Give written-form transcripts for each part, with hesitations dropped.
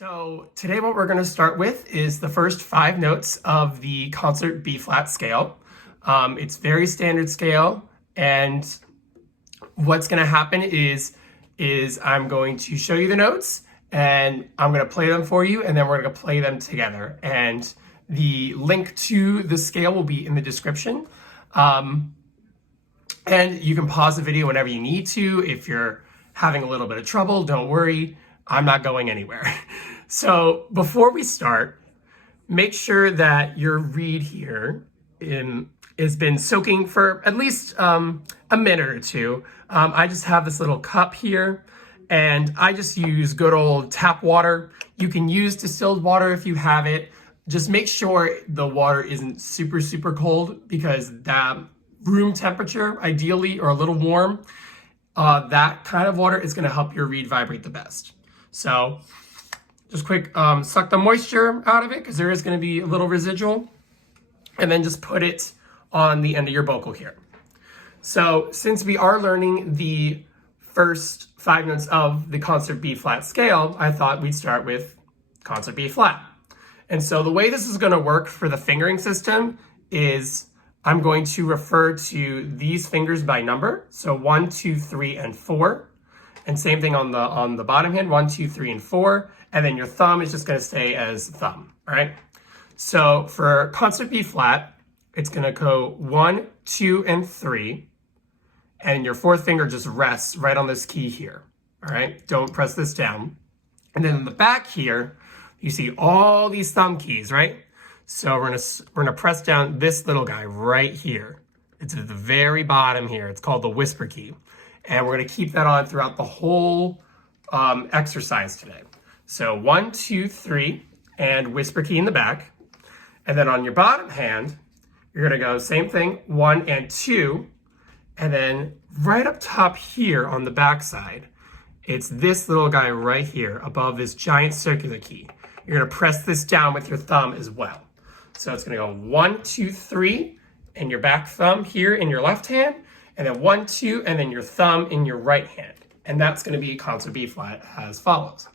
So today what we're going to start with is the first 5 notes of the concert B-flat scale. It's very standard scale, and what's going to happen is I'm going to show you the notes and I'm going to play them for you, and then we're going to play them together. And the link to the scale will be in the description. And you can pause the video whenever you need to. If you're having a little bit of trouble, don't worry. I'm not going anywhere. So before we start, make sure that your reed here has been soaking for at least a minute or two. I just have this little cup here, and I just use good old tap water. You can use distilled water if you have it. Just make sure the water isn't super, super cold, because that room temperature, ideally, or a little warm, that kind of water is going to help your reed vibrate the best. So just quick suck the moisture out of it, because there is going to be a little residual, and then just put it on the end of your vocal here. So since we are learning the first 5 notes of the concert B-flat scale, I thought we'd start with concert B-flat. And so the way this is going to work for the fingering system is I'm going to refer to these fingers by number. So 1, 2, 3, and 4. And same thing on the bottom hand, 1, 2, 3, and 4. And then your thumb is just going to stay as thumb, all right? So for concert B-flat, it's going to go 1, 2, and 3. And your 4th finger just rests right on this key here, all right? Don't press this down. And then in the back here, you see all these thumb keys, right? So we're gonna press down this little guy right here. It's at the very bottom here. It's called the whisper key. And we're gonna keep that on throughout the whole exercise today. So 1, 2, 3, and whisper key in the back. And then on your bottom hand, you're gonna go same thing, 1 and 2. And then right up top here on the back side, it's this little guy right here above this giant circular key. You're gonna press this down with your thumb as well. So it's gonna go 1, 2, 3, and your back thumb here in your left hand, and then 1, 2, and then your thumb in your right hand. And that's gonna be concert B-flat as follows.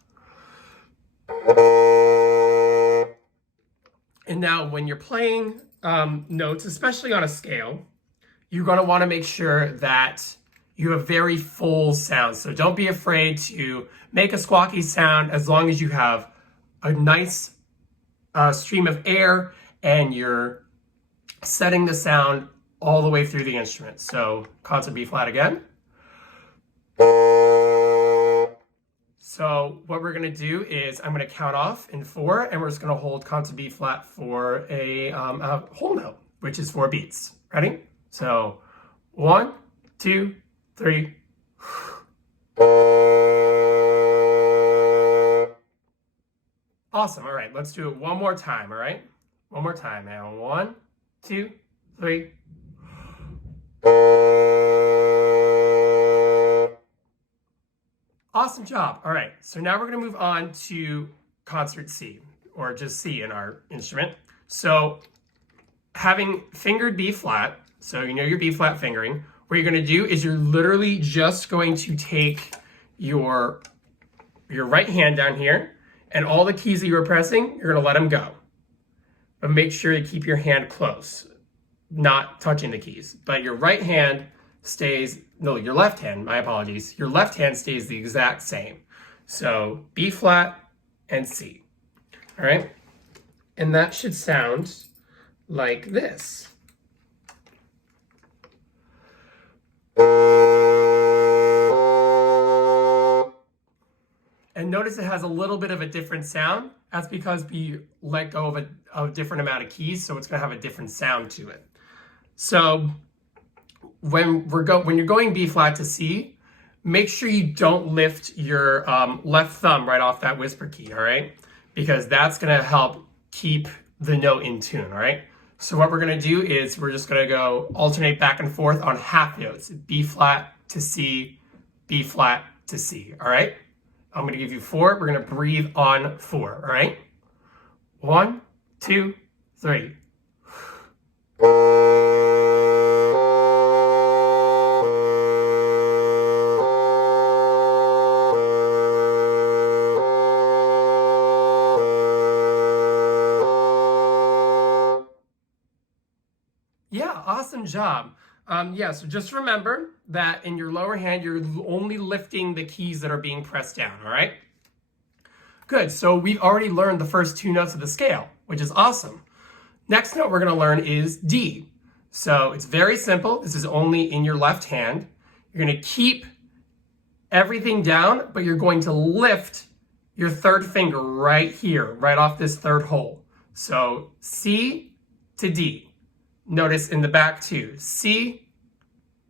And now when you're playing notes, especially on a scale, you're gonna wanna make sure that you have very full sounds. So don't be afraid to make a squawky sound as long as you have a nice stream of air and you're setting the sound all the way through the instrument. So concert B-flat again. So what we're gonna do is I'm gonna count off in 4, and we're just gonna hold concert B-flat for a whole note, which is 4 beats. Ready? So 1, 2, 3. Awesome. All right, let's do it one more time. All right, one more time. And 1, 2, 3. Awesome job. All right, so now we're going to move on to concert C, or just C in our instrument. So having fingered B-flat, so you know your B-flat fingering, what you're going to do is you're literally just going to take your right hand down here, and all the keys that you were pressing, you're going to let them go. But make sure to keep your hand close, not touching the keys. But your right hand stays, no, your left hand, my apologies. Your left hand stays the exact same. So B-flat and C, all right? And that should sound like this. And notice it has a little bit of a different sound. That's because we let go of a different amount of keys, so it's gonna have a different sound to it. So when you're going B-flat to C, make sure you don't lift your left thumb right off that whisper key, all right? Because that's gonna help keep the note in tune, all right? So what we're gonna do is we're just gonna go alternate back and forth on half notes, B-flat to C, B-flat to C, all right? I'm going to give you 4. We're going to breathe on 4, all right? 1, 2, 3. awesome job. Yeah, so just remember that in your lower hand, you're only lifting the keys that are being pressed down, all right? Good, so we've already learned the first 2 notes of the scale, which is awesome. Next note we're gonna learn is D. So it's very simple. This is only in your left hand. You're gonna keep everything down, but you're going to lift your third finger right here, right off this third hole. So C to D. Notice in the back too, C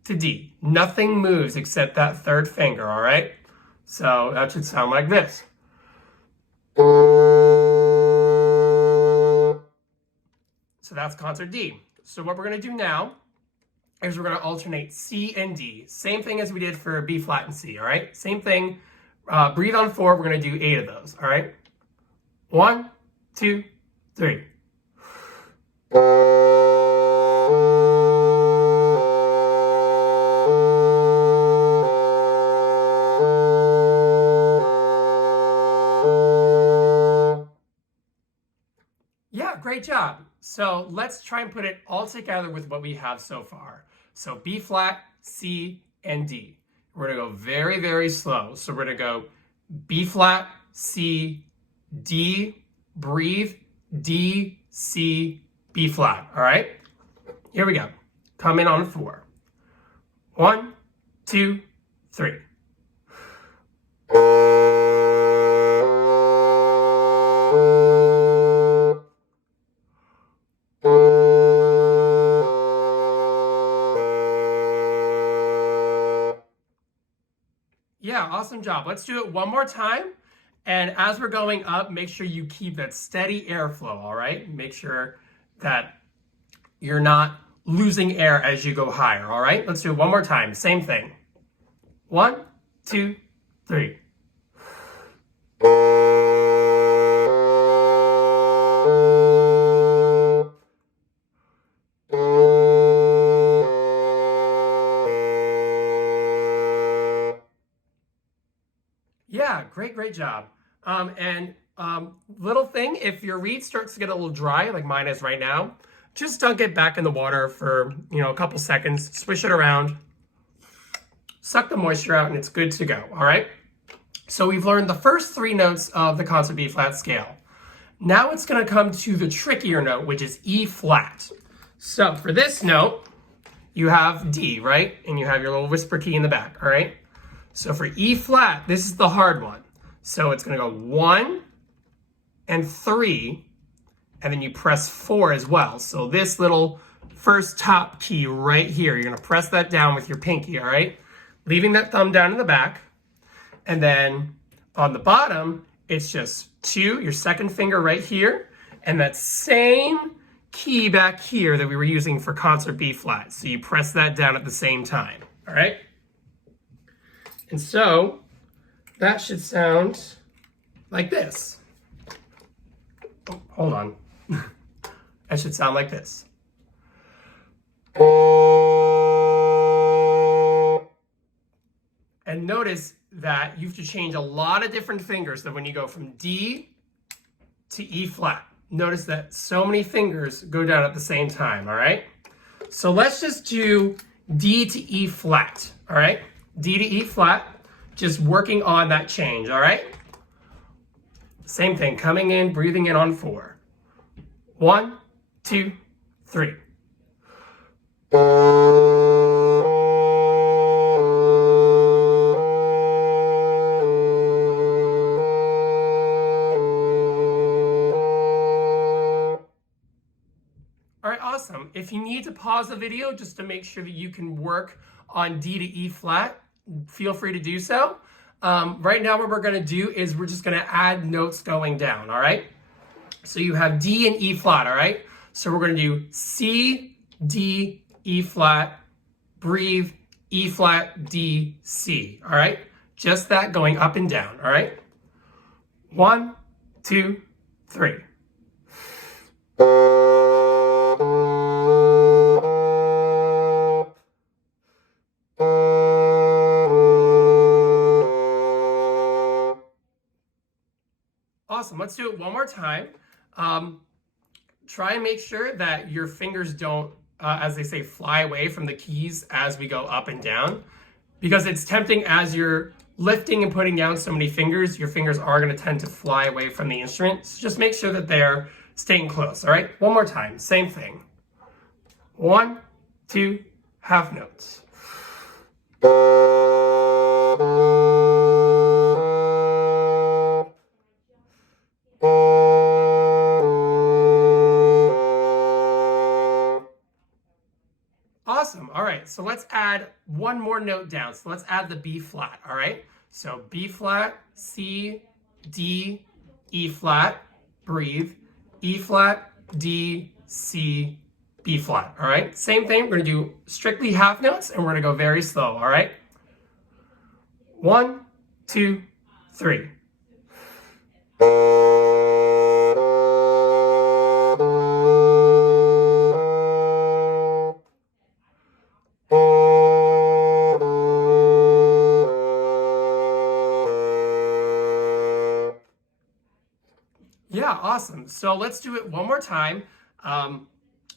to D. Nothing moves except that third finger, all right? So that should sound like this. So that's concert D. So what we're gonna do now is we're gonna alternate C and D. Same thing as we did for B flat and C, all right? Same thing, breathe on 4, we're gonna do 8 of those, all right? 1, 2, 3. Yeah, great job. So let's try and put it all together with what we have so far. So B flat, C, and D. We're gonna go very, very slow. So we're gonna go B flat, C, D, breathe, D, C, B flat, all right? Here we go. Come in on 4. 1, 2, 3. Yeah, awesome job. Let's do it one more time. And as we're going up, make sure you keep that steady airflow, all right? Make sure that you're not losing air as you go higher, all right? Let's do it one more time. Same thing. 1, 2, 3. Yeah, great job. Little thing, if your reed starts to get a little dry, like mine is right now, just dunk it back in the water for, a couple seconds, swish it around, suck the moisture out, and it's good to go, all right? So we've learned the first 3 notes of the concert B flat scale. Now it's gonna come to the trickier note, which is E flat. So for this note, you have D, right? And you have your little whisper key in the back, all right? So for E flat, this is the hard one. So it's gonna go 1 and 3, and then you press 4 as well. So this little first top key right here, you're gonna press that down with your pinky, all right? Leaving that thumb down in the back. And then on the bottom, it's just 2, your second finger right here, and that same key back here that we were using for concert B flat. So you press that down at the same time, all right? And so that should sound like this. Oh, hold on. That should sound like this. And notice that you have to change a lot of different fingers that when you go from D to E flat. Notice that so many fingers go down at the same time, all right? So let's just do D to E flat, all right? D to E flat, just working on that change, all right? Same thing, coming in, breathing in on 4. 1, 2, 3. All right, awesome. If you need to pause the video just to make sure that you can work on D to E flat, feel free to do so. Right now what we're gonna do is we're just gonna add notes going down, all right? So you have D and E flat, all right? So we're gonna do C, D, E flat, breathe, E flat, D, C, all right? Just that going up and down, all right? 1, 2, 3. Awesome, let's do it one more time. Try and make sure that your fingers don't as they say, fly away from the keys as we go up and down, because it's tempting as you're lifting and putting down so many fingers, your fingers are going to tend to fly away from the instrument. So just make sure that they're staying close, all right? One more time, same thing. 1, 2, half notes. Awesome. All right, so let's add one more note down. So let's add the B flat, all right? So B flat, C, D, E flat, breathe, E flat, D, C, B flat, all right? Same thing, we're gonna do strictly half notes and we're gonna go very slow, all right? 1, 2, 3. Yeah, awesome. So let's do it one more time.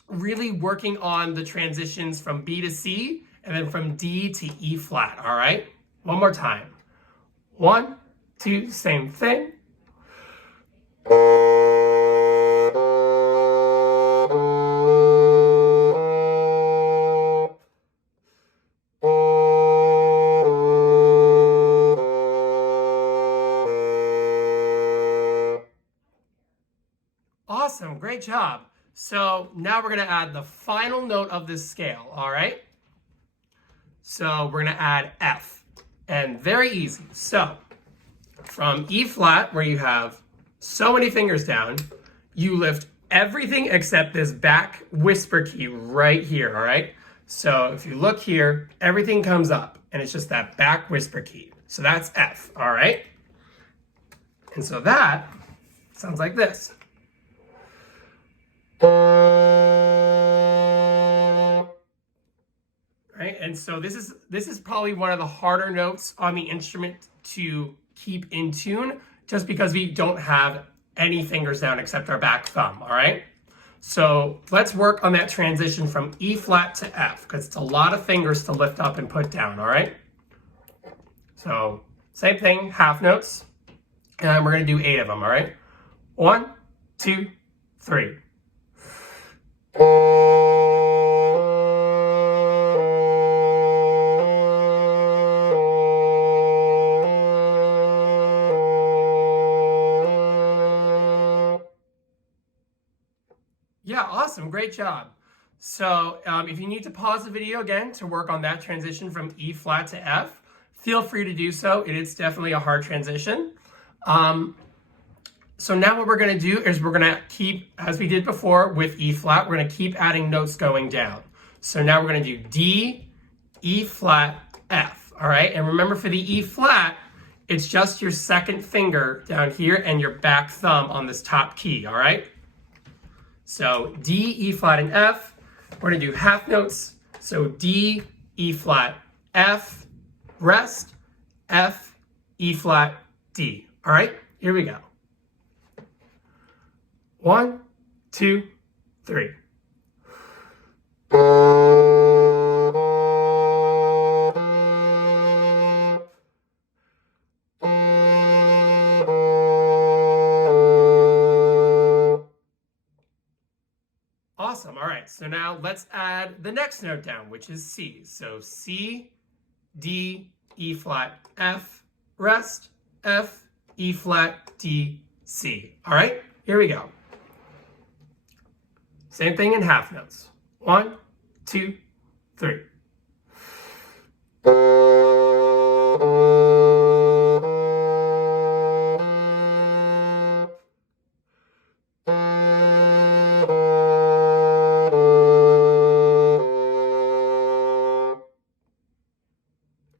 Really working on the transitions from B to C and then from D to E flat, all right? One more time. 1, 2, same thing. Awesome, great job. So now we're gonna add the final note of this scale, all right? So we're gonna add F, and very easy. So from E flat, where you have so many fingers down, you lift everything except this back whisper key right here, all right? So if you look here, everything comes up, and it's just that back whisper key. So that's F, all right? And so that sounds like this. Right, and so this is probably one of the harder notes on the instrument to keep in tune, just because we don't have any fingers down except our back thumb, all right? So let's work on that transition from E flat to F, because it's a lot of fingers to lift up and put down, all right? So same thing, half notes, and we're gonna do 8 of them, all right? 1, 2, 3. Yeah, awesome, great job. So if you need to pause the video again to work on that transition from E flat to F, feel free to do so. It is definitely a hard transition. So now what we're gonna do is we're gonna keep, as we did before with E flat, we're gonna keep adding notes going down. So now we're gonna do D, E flat, F, all right? And remember for the E flat, it's just your second finger down here and your back thumb on this top key, all right? So D, E flat, and F. We're gonna do half notes. So D, E flat, F, rest, F, E flat, D. All right, here we go. 1, 2, 3. Awesome, all right, so now let's add the next note down, which is C. So C, D, E flat, F, rest, F, E flat, D, C. All right, here we go. Same thing in half notes. 1, 2, 3.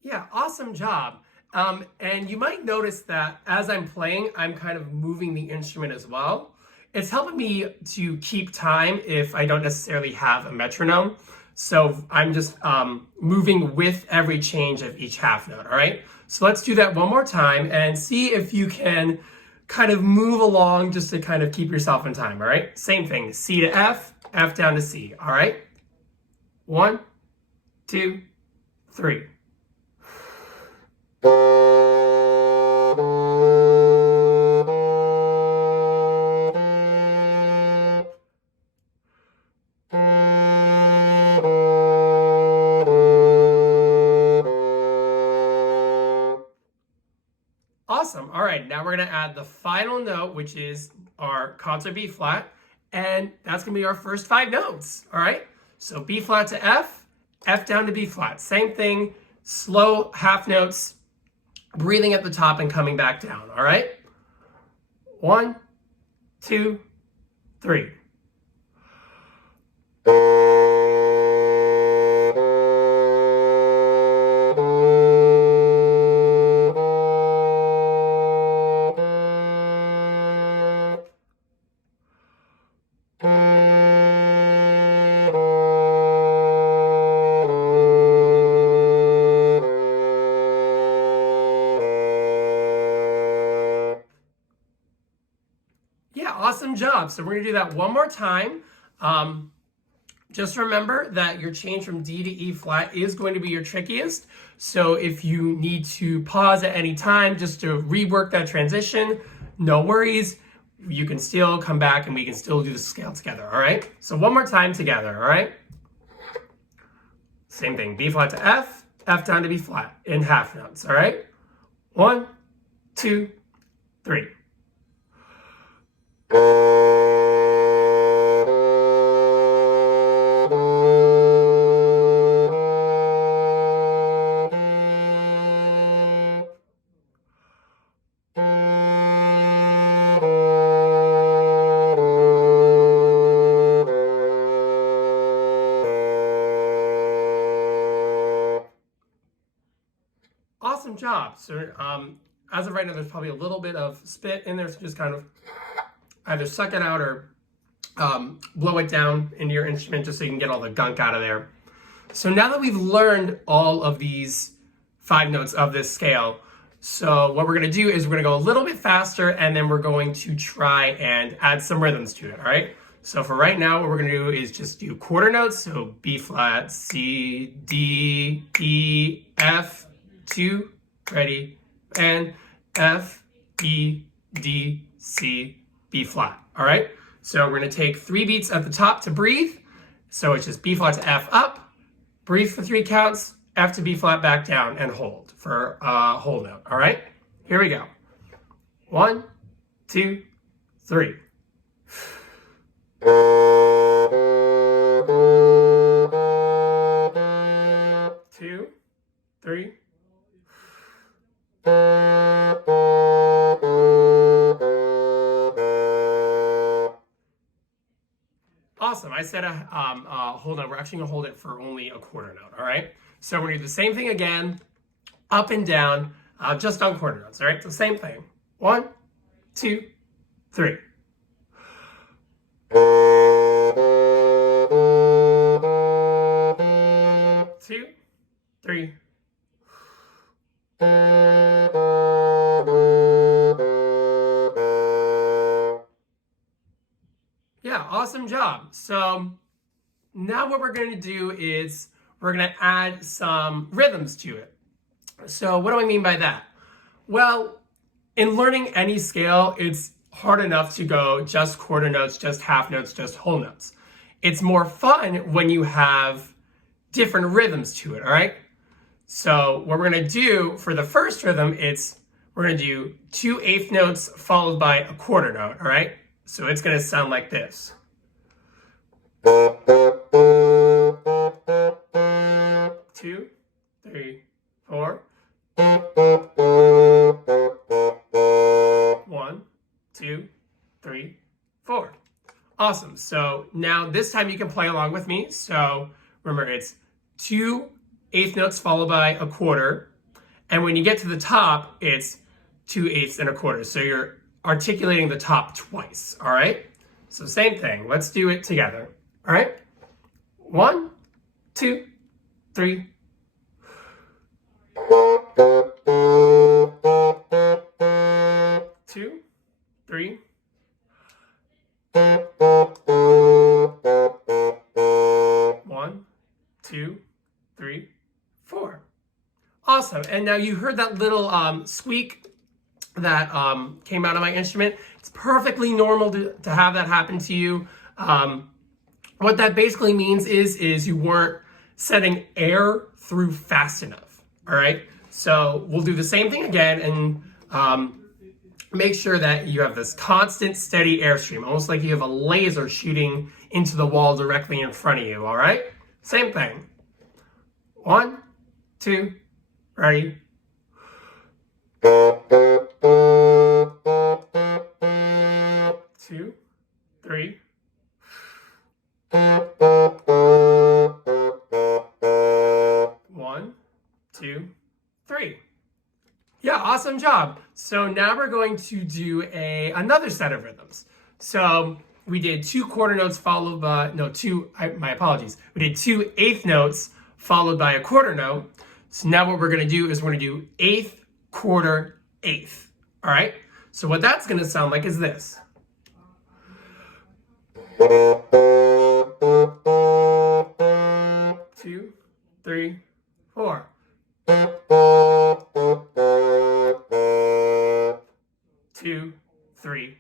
Yeah, awesome job. And you might notice that as I'm playing, I'm kind of moving the instrument as well. It's helping me to keep time if I don't necessarily have a metronome. So I'm just moving with every change of each half note, all right? So let's do that one more time and see if you can kind of move along just to kind of keep yourself in time, all right? Same thing, C to F, F down to C, all right? 1, 2, 3. Awesome. All right, now we're going to add the final note, which is our concert B flat, and that's going to be our first 5 notes. All right, so B flat to F, F down to B flat. Same thing, slow half notes, breathing at the top and coming back down. All right, 1, 2, 3. Yeah, awesome job. So we're going to do that one more time. Just remember that your change from D to E flat is going to be your trickiest. So if you need to pause at any time just to rework that transition, no worries. You can still come back and we can still do the scale together, all right? So one more time together, all right? Same thing, B flat to F, F down to B flat in half notes, all right? 1, 2, 3. Awesome job. So as of right now, there's probably a little bit of spit in there, so just kind of either suck it out or blow it down into your instrument just so you can get all the gunk out of there. So now that we've learned all of these 5 notes of this scale, so what we're going to do is we're going to go a little bit faster and then we're going to try and add some rhythms to it, all right? So for right now, what we're going to do is just do quarter notes. So B flat, C, D, E, F, 2, ready, and F, E, D, C, B flat, all right? So we're going to take 3 beats at the top to breathe. So it's just B flat to F up, breathe for 3 counts, F to B flat back down, and hold for a whole note, all right? Here we go. 1, 2, 3. 2, 3. Awesome. I said hold on. We're actually going to hold it for only a quarter note, all right? So we're going to do the same thing again, up and down, just on quarter notes, all right? So same thing. 1, 2, 3. 2, 3. Yeah, awesome job. So now what we're going to do is we're going to add some rhythms to it. So what do I mean by that? Well, in learning any scale, it's hard enough to go just quarter notes, just half notes, just whole notes. It's more fun when you have different rhythms to it, all right? So what we're going to do for the first rhythm, we're going to do 2 eighth notes followed by a quarter note, all right? So it's going to sound like this. 2, 3, 4. 1, 2, 3, 4. Awesome. So now this time you can play along with me. So remember, it's 2 eighth notes followed by a quarter. And when you get to the top, it's 2 eighths and a quarter. So you're articulating the top twice. All right. So same thing. Let's do it together. All right. 1, 2, 3. 2, 3. 1, Awesome. And now you heard that little squeak that came out of my instrument. It's perfectly normal to have that happen to you. What that basically means is you weren't setting air through fast enough. All right. So we'll do the same thing again and make sure that you have this constant, steady airstream, almost like you have a laser shooting into the wall directly in front of you. All right. Same thing. 1, 2, ready. 2, 3. 1, 2, 3. Yeah, awesome job. So now we're going to do another set of rhythms. So we did 2 quarter notes followed by, my apologies. We did 2 eighth notes followed by a quarter note. So now what we're gonna do is we're gonna do eighth, quarter, eighth. All right? So what that's gonna sound like is this. 2, 3, 4. 2, 3,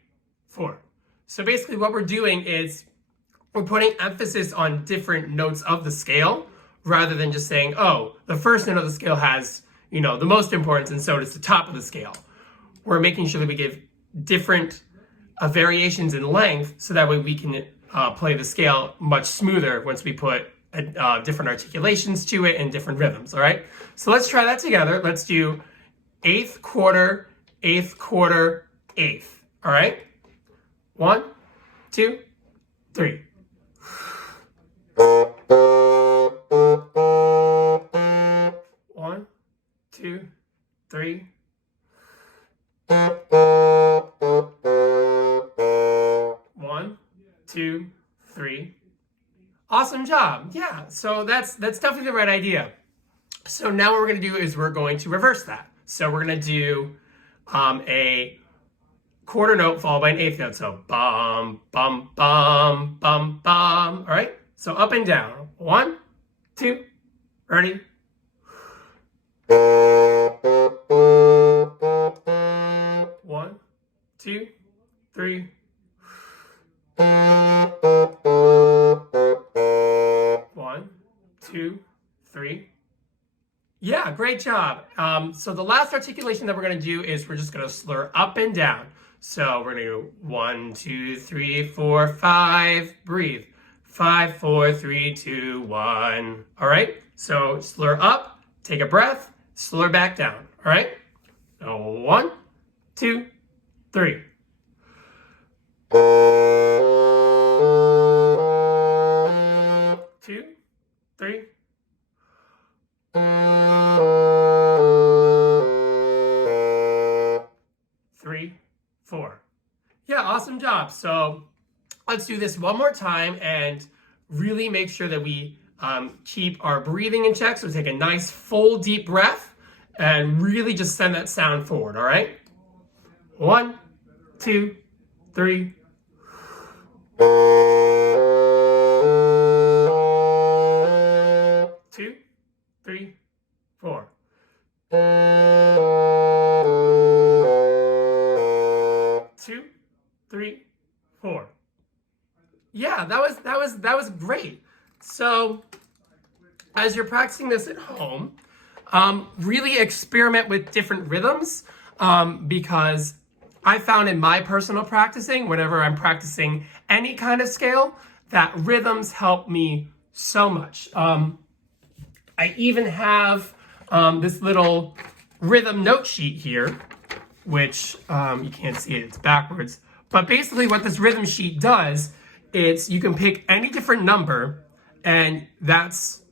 4. So basically what we're doing is we're putting emphasis on different notes of the scale rather than just saying, oh, the first note of the scale has, the most importance and so does the top of the scale. We're making sure that we give different variations in length so that way we can play the scale much smoother once we put different articulations to it and different rhythms, all right? So let's try that together. Let's do eighth, quarter, eighth, quarter, eighth, all right? 1, 2, 3. 1, 2, 3. 1, 2, 3. Awesome job. Yeah, so that's definitely the right idea. So now what we're going to do is we're going to reverse that. So we're going to do a quarter note followed by an eighth note. So bum, bum, bum, bum, bum. All right? So up and down. 1, 2, ready? 1, 2, 3. 1, 2, 3. Yeah, great job. So the last articulation that we're going to do is we're just going to slur up and down. So we're going to do 1, 2, 3, 4, 5. Breathe. 5, 4, 3, 2, 1. All right. So slur up, take a breath, slur back down. All right. So 1, 2, 3. 2, 3. 3, 4. Yeah, awesome job. So let's do this one more time and really make sure that we keep our breathing in check. So take a nice full deep breath and really just send that sound forward, all right? 1, 2, 3. 2, 3, 4. 2, 3, 4. Yeah, that was great. So as you're practicing this at home, really experiment with different rhythms because I found in my personal practicing, whenever I'm practicing any kind of scale, that rhythms help me so much. I even have this little rhythm note sheet here, which you can't see it, it's backwards. But basically what this rhythm sheet does is you can pick any different number and that's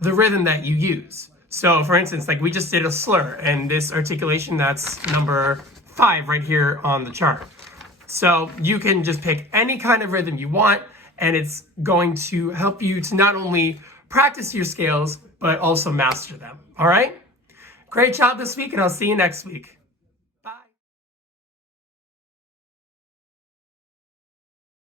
the rhythm that you use. So for instance, like we just did a slur and this articulation, that's number 5 right here on the chart. So you can just pick any kind of rhythm you want and it's going to help you to not only practice your scales, but also master them. All right? Great job this week and I'll see you next week.